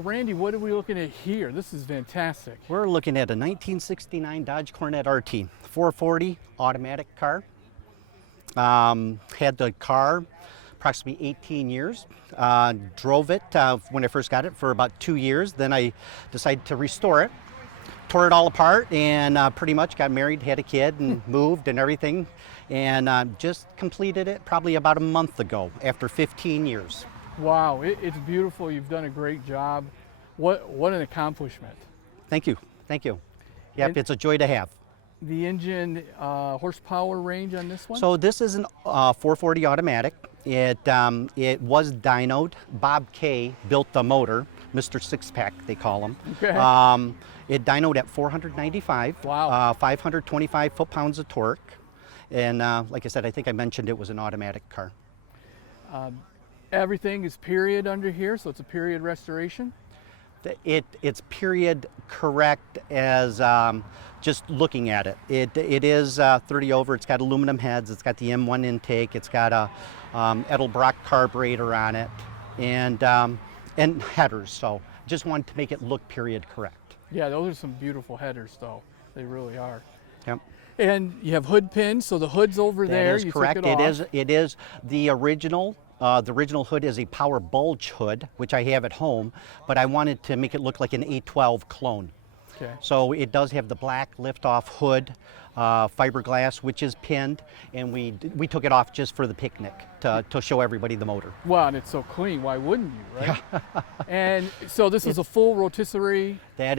So Randy, what are we looking at here? This is fantastic. We're looking at a 1969 Dodge Coronet RT, 440 automatic car. Had the car approximately 18 years. Drove it when I first got it for about 2 years. Then I decided to restore it. Tore it all apart and pretty much got married, had a kid, and moved and everything. And just completed it probably about a month ago after 15 years. Wow, it's beautiful. You've done a great job. What an accomplishment. Thank you. Thank you. Yep, it's a joy to have. The engine horsepower range on this one? So this is an 440 automatic. It was dynoed. Bob K built the motor, Mr. Six-Pack they call him. Okay. It dynoed at 495. Wow. 525 foot-pounds of torque. And like I said, I think I mentioned it was an automatic car. Everything is period under here, so it's a period restoration? It's period correct as just looking at it. It is 30 over. It's got aluminum heads. It's got the M1 intake. It's got a Edelbrock carburetor on it, and headers. So just wanted to make it look period correct. Yeah, those are some beautiful headers, though. They really are. Yep. And you have hood pins, so the hood's over there. That is correct. It is the original. The original hood is a power bulge hood, which I have at home, but I wanted to make it look like an A12 clone. Okay. So it does have the black lift-off hood, fiberglass, which is pinned, and we took it off just for the picnic to show everybody the motor. Well, and it's so clean. Why wouldn't you, right? Yeah. And so this is a full rotisserie. It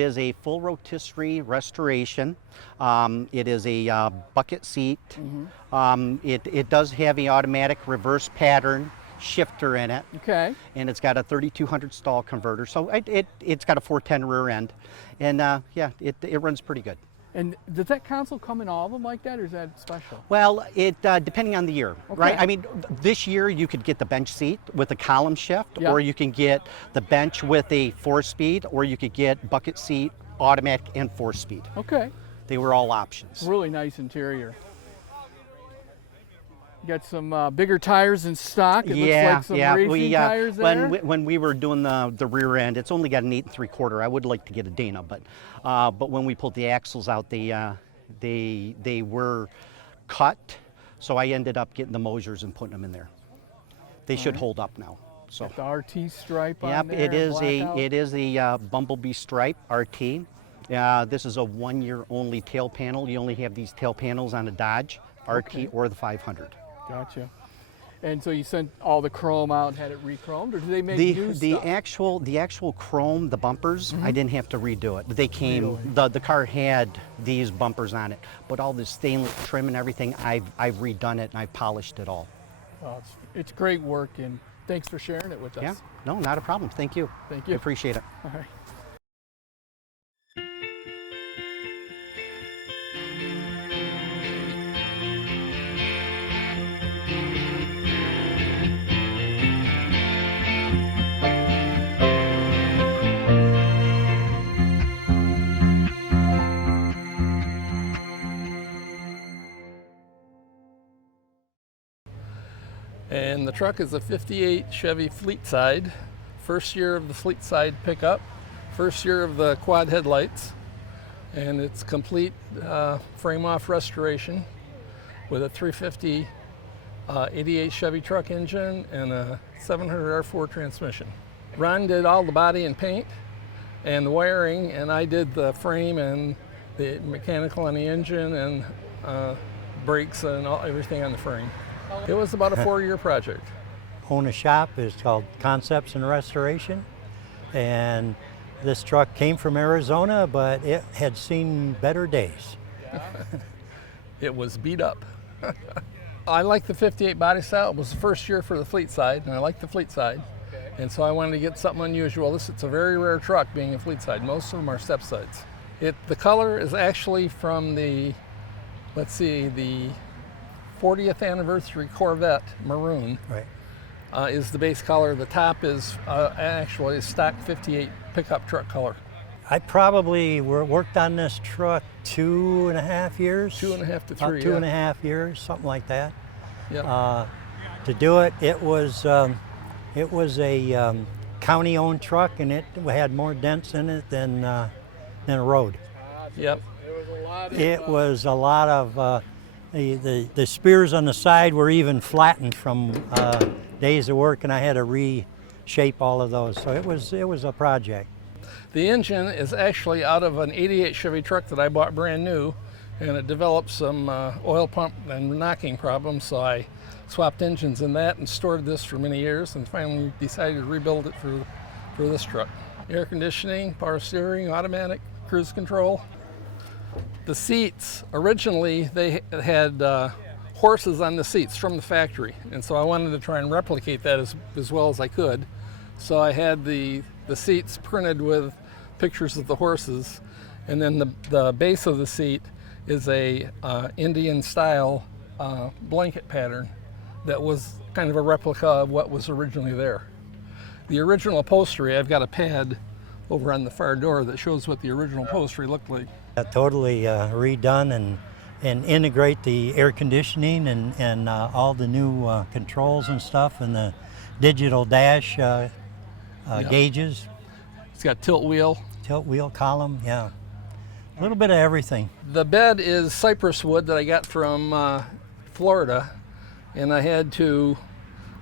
is a full rotisserie restoration. It is a bucket seat. Mm-hmm. It does have an automatic reverse pattern shifter in it. Okay. And it's got a 3200 stall converter, so it's got a 410 rear end, and yeah, it runs pretty good. And does that console come in all of them like that, or is that special? Well, it depending on the year, okay. Right? I mean, this year you could get the bench seat with a column shift, yeah. Or you can get the bench with a 4-speed, or you could get bucket seat, automatic, and 4-speed. Okay. They were all options. Really nice interior. You got some bigger tires in stock. It looks like some racing tires there. When we were doing the rear end, it's only got an 8 3/4. I would like to get a Dana, but when we pulled the axles out, they were cut, so I ended up getting the Mosers and putting them in there. They should hold up now. So got the RT stripe on yep, there. it is a Bumblebee stripe RT. This is a 1-year only tail panel. You only have these tail panels on a Dodge RT okay. or the 500. Gotcha. And so you sent all the chrome out and had it re-chromed, or did they make new stuff? The actual chrome, the bumpers, mm-hmm. I didn't have to redo it. They came. Really? The car had these bumpers on it, but all the stainless trim and everything, I've redone it and I've polished it all. Well, it's great work, and thanks for sharing it with us. Yeah, no, not a problem. Thank you. Thank you. I appreciate it. All right. And the truck is a 58 Chevy Fleetside, first year of the Fleetside pickup, first year of the quad headlights, and it's complete frame-off restoration with a 350 88 Chevy truck engine and a 700 R4 transmission. Ron did all the body and paint and the wiring, and I did the frame and the mechanical on the engine and brakes and everything on the frame. It was about a 4-year project. Own a shop is called Concepts and Restoration, and this truck came from Arizona, but it had seen better days. It was beat up. I like the 58 body style. It was the first year for the Fleetside, and I like the Fleetside, and so I wanted to get something unusual. It's a very rare truck being a Fleetside. Most of them are step sides. The color is actually from the, let's see, the 40th anniversary Corvette maroon. Right. Is the base color. The top is actually stock 58 pickup truck color. I probably worked on this truck 2.5 years. 2.5 to 3. About 2.5 years, something like that. Yeah. To do it, it was a county-owned truck, and it had more dents in it than a road. Yep. It was a lot of the spears on the side were even flattened from days of work, and I had to reshape all of those. So it was a project. The engine is actually out of an '88 Chevy truck that I bought brand new, and it developed some oil pump and knocking problems, so I swapped engines in that and stored this for many years, and finally decided to rebuild it for this truck. Air conditioning, power steering, automatic, cruise control. The seats, originally they had horses on the seats from the factory, and so I wanted to try and replicate that as well as I could. So I had the seats printed with pictures of the horses, and then the base of the seat is a Indian style blanket pattern that was kind of a replica of what was originally there. The original upholstery, I've got a pad over on the far door that shows what the original upholstery looked like. Totally redone and integrate the air conditioning and all the new controls and stuff, and the digital dash gauges. It's got tilt wheel Column, yeah. A little bit of everything. The bed is cypress wood that I got from Florida, and I had to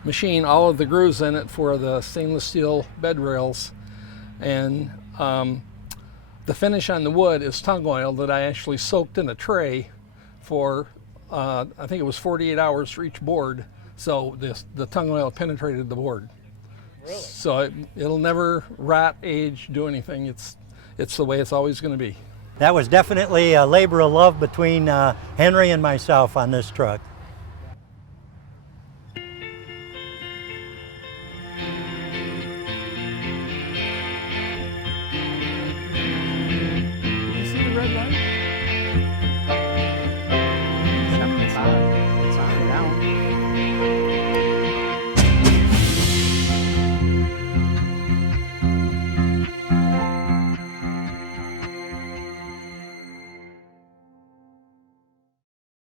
machine all of the grooves in it for the stainless steel bed rails. And the finish on the wood is tung oil that I actually soaked in a tray for, I think it was 48 hours for each board. So the tung oil penetrated the board. Really? So it'll never rot, age, do anything. It's the way it's always going to be. That was definitely a labor of love between Henry and myself on this truck.